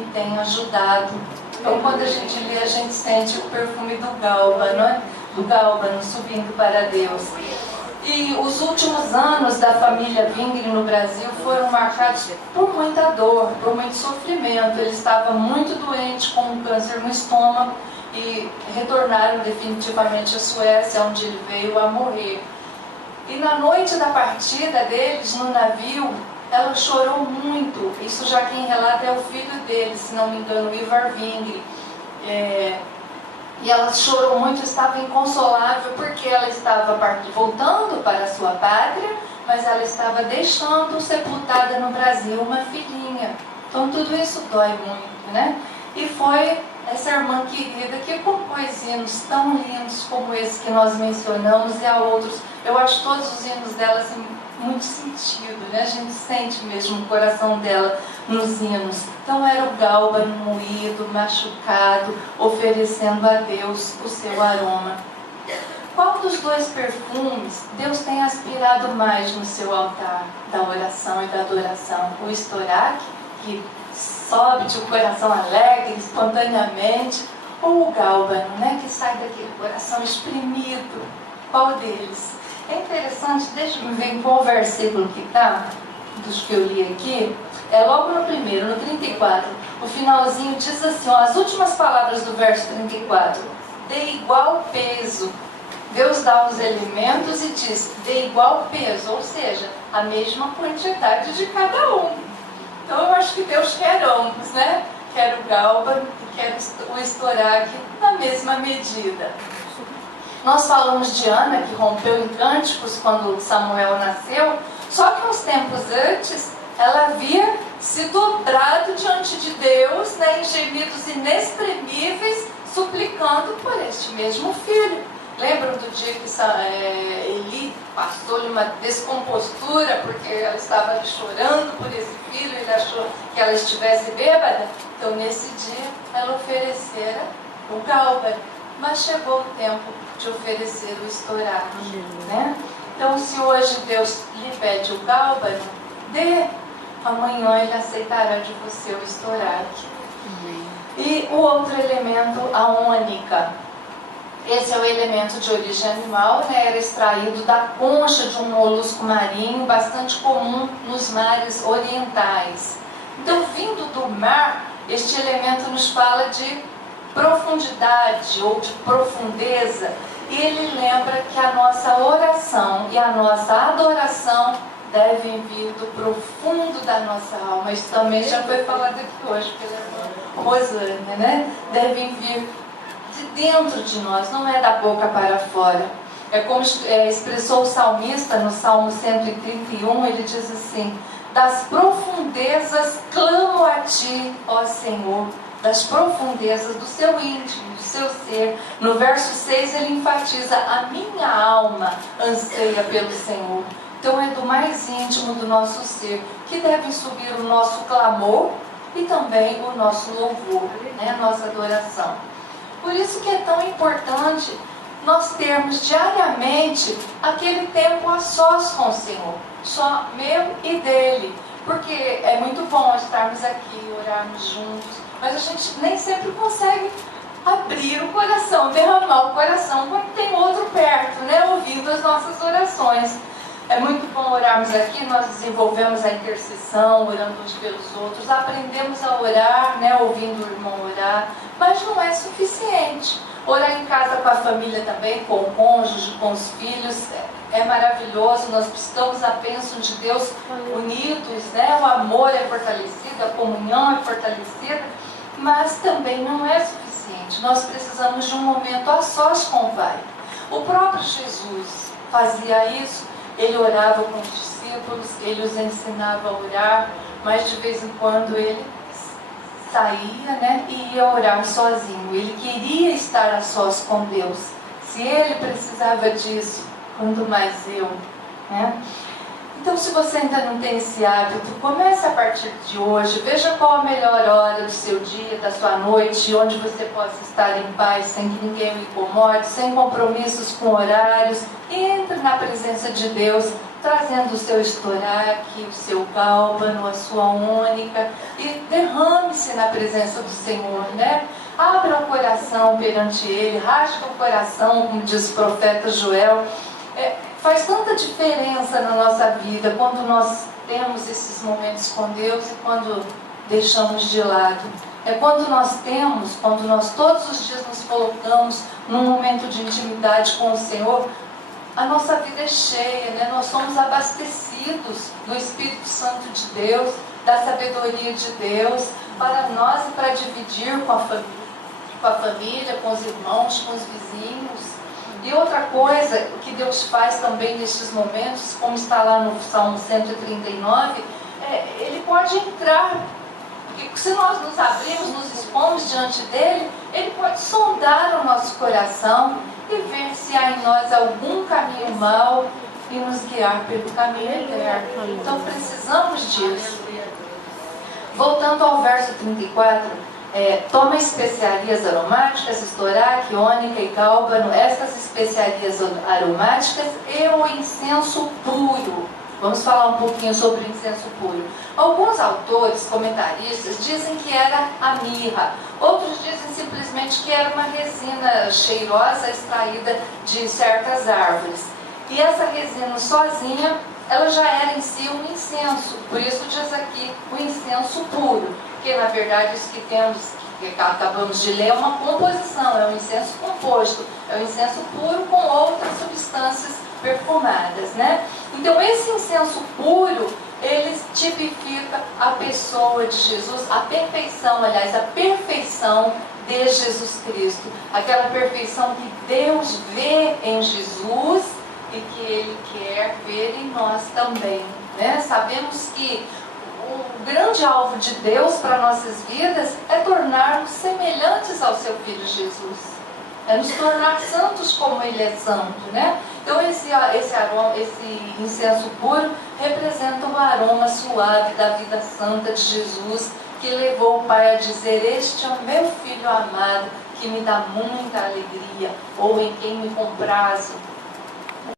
e tem ajudado. Então, quando a gente lê, a gente sente o perfume do gálbano, do gálbano subindo para Deus. E os últimos anos da família Wingre no Brasil foram marcados por muita dor, por muito sofrimento. Ele estava muito doente, com um câncer no estômago, e retornaram definitivamente à Suécia, onde ele veio a morrer. E na noite da partida deles no navio, ela chorou muito. Isso já quem relata é o filho dele, se não me engano, Ivar Wingre. E ela chorou muito, estava inconsolável, porque ela estava voltando para a sua pátria, mas ela estava deixando sepultada no Brasil uma filhinha. Então tudo isso dói muito, né? E foi essa irmã querida que compôs hinos tão lindos como esse que nós mencionamos, e há outros. Eu acho todos os hinos dela assim, muito sentido, né? A gente sente mesmo o coração dela nos hinos. Então era o gálbano moído, machucado, oferecendo a Deus o seu aroma. Qual dos dois perfumes Deus tem aspirado mais no seu altar da oração e da adoração? O estoraque, que sobe de um coração alegre, espontaneamente, ou o gálbano, né, que sai daquele coração exprimido? Qual deles? É interessante, deixa eu ver qual versículo que está, dos que eu li aqui. É logo no primeiro, no 34. O finalzinho diz assim, ó, as últimas palavras do verso 34. De igual peso. Deus dá os elementos e diz, de igual peso, ou seja, a mesma quantidade de cada um. Então eu acho que Deus quer ambos, né? Quer o gálbano e quer o estoraque na mesma medida. Nós falamos de Ana, que rompeu em cânticos quando Samuel nasceu, só que uns tempos antes, ela havia se dobrado diante de Deus, né, em gemidos inexprimíveis, suplicando por este mesmo filho. Lembram do dia que Eli passou-lhe uma descompostura, porque ela estava ali chorando por esse filho, ele achou que ela estivesse bêbada? Então, nesse dia, ela oferecera o gálbano, mas chegou o tempo de oferecer o estoraque, né? Então, se hoje Deus lhe pede o gálbano, amanhã Ele aceitará de você o estoraque. E o outro elemento, a ônica. Esse é o elemento de origem animal, né? Era extraído da concha de um molusco marinho, bastante comum nos mares orientais. Então, vindo do mar, este elemento nos fala de profundidade ou de profundeza, e ele lembra que a nossa oração e a nossa adoração devem vir do profundo da nossa alma. Isso também já foi falado aqui hoje pela irmã Rosânia, né? Devem vir de dentro de nós, não é da boca para fora. É como expressou o salmista no Salmo 131, ele diz assim: das profundezas clamo a ti, ó Senhor, das profundezas do seu íntimo, do seu ser. No verso 6 ele enfatiza: a minha alma anseia pelo Senhor. Então é do mais íntimo do nosso ser que deve subir o nosso clamor e também o nosso louvor, né? A nossa adoração. Por isso que é tão importante nós termos diariamente aquele tempo a sós com o Senhor, só meu e dele. Porque é muito bom estarmos aqui, orarmos juntos, mas a gente nem sempre consegue abrir o coração, derramar o coração quando tem outro perto, né, ouvindo as nossas orações. É muito bom orarmos aqui, nós desenvolvemos a intercessão, orando uns pelos outros, aprendemos a orar, né, ouvindo o irmão orar, mas não é suficiente. Orar em casa com a família também, com o cônjuge, com os filhos, é maravilhoso. Nós precisamos da bênção de Deus unidos, né? O amor é fortalecido, a comunhão é fortalecida, mas também não é suficiente. Nós precisamos de um momento a sós com o Pai. O próprio Jesus fazia isso. Ele orava com os discípulos, ele os ensinava a orar, mas de vez em quando ele saía, né, e ia orar sozinho. Ele queria estar a sós com Deus. Se ele precisava disso, quanto mais eu, né? Então, se você ainda não tem esse hábito, comece a partir de hoje. Veja qual a melhor hora do seu dia, da sua noite, onde você possa estar em paz, sem que ninguém o incomode, sem compromissos com horários. Entre na presença de Deus trazendo o seu estoraque, o seu cálbano, a sua única, e derrame-se na presença do Senhor, né? Abra o coração perante Ele, rasga o coração, como diz o profeta Joel. Faz tanta diferença na nossa vida quando nós temos esses momentos com Deus e quando deixamos de lado. É quando nós todos os dias nos colocamos num momento de intimidade com o Senhor, a nossa vida é cheia, né? Nós somos abastecidos do Espírito Santo de Deus, da sabedoria de Deus, para nós e para dividir com a família, com os irmãos, com os vizinhos. E outra coisa que Deus faz também nestes momentos, como está lá no Salmo 139, Ele pode entrar. Porque se nós nos abrimos, nos expomos diante dele, Ele pode sondar o nosso coração e ver se há em nós algum caminho mau e nos guiar pelo caminho eterno. Então precisamos disso. Voltando ao verso 34, toma especiarias aromáticas, estoraque, ônica e cálbano, estas especiarias aromáticas e o incenso puro. Vamos falar um pouquinho sobre o incenso puro. Alguns autores, comentaristas, dizem que era a mirra. Outros dizem simplesmente que era uma resina cheirosa extraída de certas árvores. E essa resina sozinha, ela já era em si um incenso. Por isso diz aqui o incenso puro. Porque na verdade isso que acabamos de ler é uma composição, é um incenso composto. É um incenso puro com outras substâncias perfumadas, né? Então esse incenso puro, ele tipifica a pessoa de Jesus, a perfeição de Jesus Cristo, aquela perfeição que Deus vê em Jesus e que Ele quer ver em nós também, né? Sabemos que o grande alvo de Deus para nossas vidas é tornar-nos semelhantes ao seu Filho Jesus. É nos tornar santos como Ele é santo, né? Então esse incenso puro representa o aroma suave da vida santa de Jesus, que levou o Pai a dizer: este é o meu Filho amado, que me dá muita alegria, ou em quem me comprazo.